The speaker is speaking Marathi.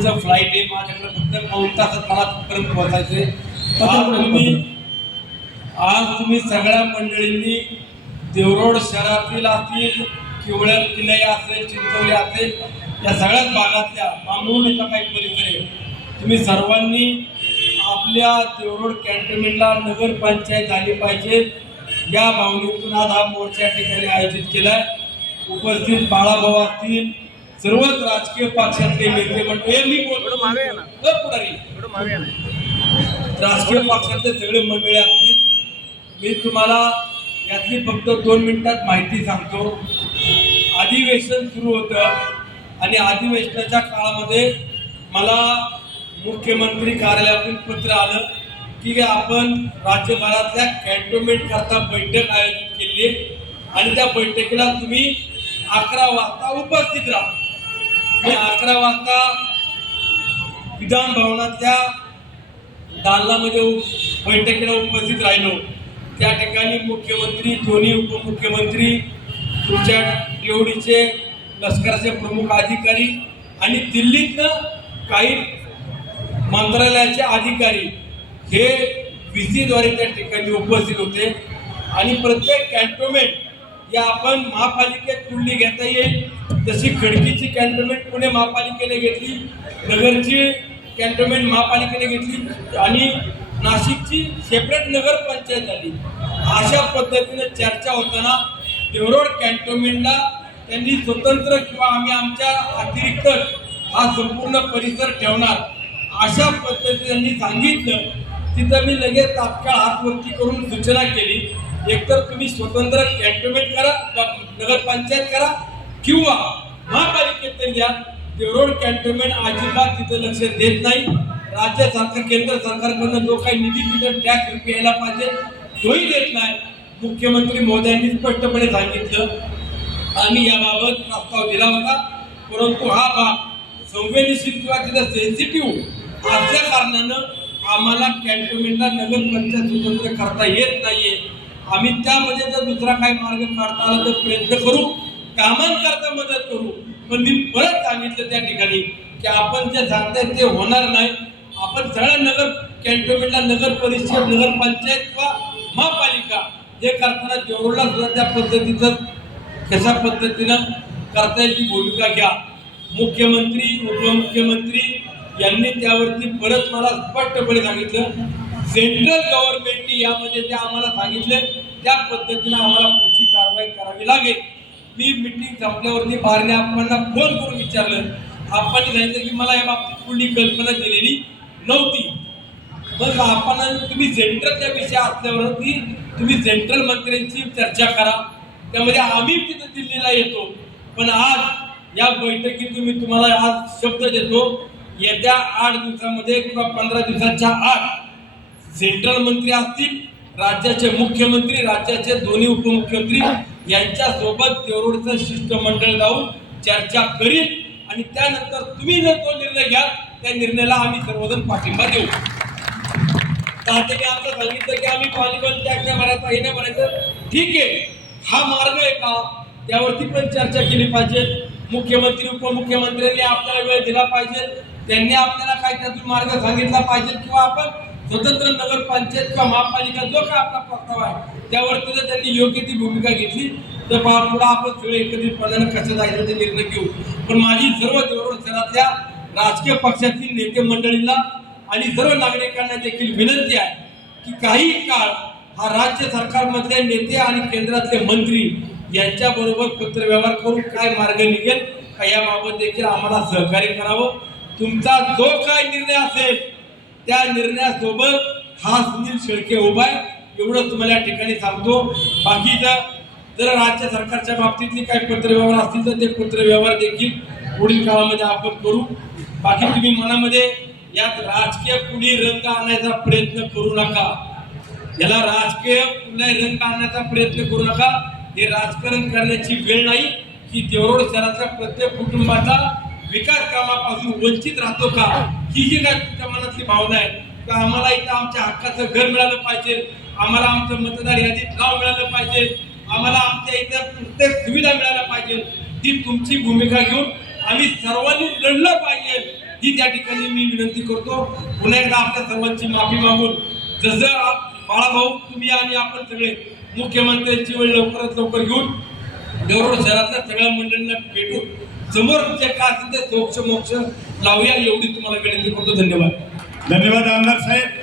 पुढचं फ्लाईट आहे. माझ्याकडे फक्त पाऊन तासात मला तिथपर्यंत पोहोचायचंय. आज तुम्ही आज तुम्ही सगळ्या मंडळींनी देवरोड शहरातील असतील किवळ किल्ले असेल चिंचवली असेल या सगळ्याच भागातल्या बांबूळचा काही परिसर आहे. तुम्ही सर्वांनी आपल्या देवरोड कॅन्टोन्मेंटला नगरपंचायत झाली पाहिजे. या भावनेतून आज हा मोर्चा या ठिकाणी आयोजित केलाय. उपस्थित बाळाभाऊ असतील सर्वच राजकीय पक्षातले नेते मंडळी मी अ, पुढारी. राजकीय पक्षातले सगळे मंडळी असतील मी तुम्हाला यातली फक्त दोन मिनिटात माहिती सांगतो. अधिवेशन सुरू होतं आणि अधिवेशनाच्या काळामध्ये मला मुख्यमंत्री कार्यालयातून पत्र आलं की आपण राज्यभरातल्या कॅन्टोन्मेंट करता बैठक आयोजित केली आहे. आणि त्या बैठकीला तुम्ही अकरा वाजता उपस्थित राहा. मी अकरा वाजता विधान भवनातल्या दालनामध्ये बैठकीला उपस्थित राहिलो. त्या ठिकाणी मुख्यमंत्री दोन्ही उपमुख्यमंत्री तुमच्या एवढीचे लष्कराचे प्रमुख अधिकारी आणि दिल्लीतनं काही मंत्रालयाचे अधिकारी हे व्ही सीद्वारे त्या ठिकाणी उपस्थित होते. आणि प्रत्येक कॅन्टोन्मेंट या आपण महापालिकेत कुंडली घेता येईल. जशी खडकीची कॅन्टोन्मेंट पुणे महापालिकेने घेतली नगरची कॅन्टोन्मेंट महापालिकेने घेतली आणि नाशिकची सेपरेट नगर पंचायत झाली. अशा पद्धतीने चर्चा होताना देवरोड कॅन्टोन्मेंटला त्यांनी स्वतंत्र किंवा आम्ही आमच्या अतिरिक्त हा संपूर्ण परिसर ठेवणार अशा पद्धतीने त्यांनी सांगितलं. तिथं मी लगेच तात्काळ हातवरती करून सूचना केली. एकतर तुम्ही स्वतंत्र कॅन्टोन्मेंट करा नगरपंचायत करा किंवा महापालिकेत तरी द्या देवरोड कॅन्टोन्मेंट अजिबात तिथं लक्ष देत नाही. राज्य सरकार केंद्र सरकारकडनं जो काही निधी तिथं टॅक्स यायला पाहिजे तोही देत नाही. मुख्यमंत्री मोदयांनी स्पष्टपणे सांगितलं. आम्ही याबाबत प्रस्ताव दिला होता परंतु हा भाग संवेदनशील किंवा तिथं सेन्सिटिव्ह असल्या कारणानं आम्हाला कॅन्टोन्मेंटला नगरपंचायत स्वतंत्र करता येत नाहीये. आम्ही त्यामध्ये जर दुसरा काही मार्ग काढता आला तर प्रयत्न करू कामांकरता मदत करू. पण मी परत सांगितलं त्या ठिकाणी की आपण जे सांगताय ते होणार नाही. आपण सगळ्या नगर कॅन्टोनमेंटला नगर परिषद नगरपंचायत किंवा महापालिका हे करताना जेवढला सुद्धा त्या पद्धतीचं कशा पद्धतीनं करता येईल ती भूमिका घ्या. मुख्यमंत्री उपमुख्यमंत्री यांनी त्यावरती परत मला स्पष्टपणे सांगितलं सेंट्रल गव्हर्नमेंटनी यामध्ये जे आम्हाला सांगितले त्या पद्धतीने आम्हाला पुढची कारवाई करावी लागेल. मी मिटिंग संपल्यावरती बारने आपणांना फोन करून विचारलं. आपण सांगितलं की मला या बाबतीत कुठली कल्पना दिलेली नव्हती. मग आपण तुम्ही सेंट्रलच्या विषय असल्यावरती तुम्ही सेंट्रल मंत्र्यांची चर्चा करा. त्यामध्ये आम्ही तिथं दिल्लीला येतो. पण आज या बैठकीत तुम्ही तुम्हाला आज शब्द देतो. येत्या आठ दिवसामध्ये किंवा पंधरा दिवसाच्या आत सेंट्रल मंत्री असतील राज्याचे मुख्यमंत्री राज्याचे दोन्ही उपमुख्यमंत्री यांच्या सोबत शिष्टमंडळ जाऊन चर्चा करील आणि त्यानंतर तुम्ही जर तो निर्णय घ्या त्या निर्णयाला आम्ही सर्वजण पाठिंबा देऊ. तात्याने आमचं सांगितलं की आम्ही पालिकन टॅक्स भरायचा हे नाही भरायचं ठीक आहे हा मार्ग आहे का? त्यावरती पण चर्चा केली पाहिजे. मुख्यमंत्री उपमुख्यमंत्र्यांनी आपल्याला वेळ दिला पाहिजे. त्यांनी आपल्याला काय त्यातून मार्ग सांगितला पाहिजे किंवा आपण स्वतंत्र नगर पंचायत किंवा महापालिका जो काय आपला प्रस्ताव आहे त्यावर सुद्धा त्यांनी योग्य ती भूमिका घेतली. तर पहा पुढे आपण सगळे एकत्रितपणाने कसं जायचं ते निर्णय घेऊ. पण माझी सर्व देवरोड शहरातल्या राजकीय पक्षातील नेते मंडळींना आणि सर्व नागरिकांना देखील विनंती आहे की काही काळ हा राज्य सरकारमधले नेते आणि केंद्रातले मंत्री यांच्याबरोबर पत्रव्यवहार करून काय मार्ग निघेल का याबाबत देखील आम्हाला सहकार्य करावं. तुमचा जो काय निर्णय असेल त्या निर्णयासोबत हा सुनील शेळके उभा आहे. एवढं तुम्हाला या ठिकाणी सांगतो. बाकीचं जर राज्य सरकारच्या बाबतीतली काही पत्रव्यवहार असतील तर ते पत्रव्यवहार देखील पुढील काळामध्ये आपण करू. बाकी तुम्ही मनामध्ये यात राजकीय कुणी रंग आणण्याचा प्रयत्न करू नका. याला राजकीय कुठलाही रंग आणण्याचा प्रयत्न करू नका. हे राजकारण करण्याची वेळ नाही की देवरोड शहरातल्या प्रत्येक कुटुंबाचा विकास कामापासून वंचित राहतो का? ही जी काय तुमच्या मनातली भावना आहे का आम्हाला इथं आमच्या हक्काचं घर मिळालं पाहिजे. आम्हाला आमचं मतदार यादीत नाव मिळालं पाहिजे. आम्हाला आमच्या इथं प्रत्येक सुविधा मिळायला पाहिजे. ती तुमची भूमिका घेऊन आम्ही सर्वांनी लढलं पाहिजे. ही त्या ठिकाणी मी विनंती करतो. पुन्हा एकदा आपल्या सर्वांची माफी मागून जसं बाळाभाऊ तुम्ही आणि आपण सगळे मुख्यमंत्र्यांची वेळ लवकरात लवकर घेऊन देवरोड शहरातल्या सगळ्या मंडळींना भेटून समोर जे काय असेल ते मोक्ष मोक्ष लावूया एवढी तुम्हाला विनंती करतो. धन्यवाद. धन्यवाद आमदार साहेब.